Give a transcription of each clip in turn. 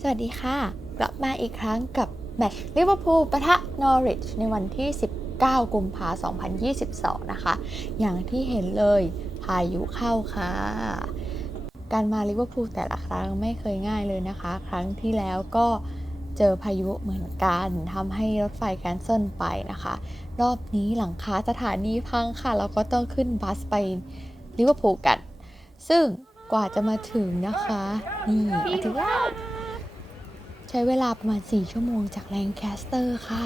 สวัสดีค่ะกลับมาอีกครั้งกับแมตช์ลิเวอร์พูลปะทะนอริชในวันที่ 19 กุมภาพันธ์ 2022 นะคะอย่างที่เห็นเลยพายุเข้าค่ะการมาลิเวอร์พูลแต่ละครั้งไม่เคยง่ายเลยนะคะครั้งที่แล้วก็เจอพายุเหมือนกันทำให้รถไฟแคนเซิลไปนะคะรอบนี้หลังคาสถานีพังค่ะเราก็ต้องขึ้นบัสไปลิเวอร์พูลกันซึ่งกว่าจะมาถึงนะคะนี่มาถึงแล้วใช้เวลาประมาณ4ชั่วโมงจากแลงแคสเตอร์ค่ะ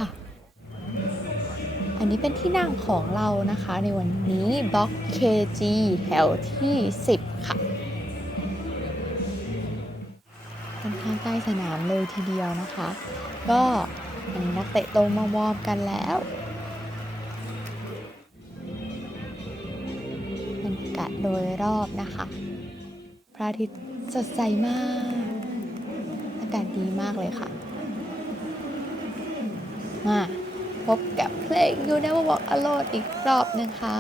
อันนี้เป็นที่นั่งของเรานะคะในวันนี้บล็อก KG แถวที่10ค่ะค่อนข้างใกล้สนามเลยทีเดียวนะคะก็อันนี้นักเตะลงมาวอร์มกันแล้วบรรยากาศโดยรอบนะคะพระอาทิตย์สดใสมากอากาศดีมากเลยค่ะมาพบกับเพลง You Never Walk Alone อีกรอบหนึ่งค่ะ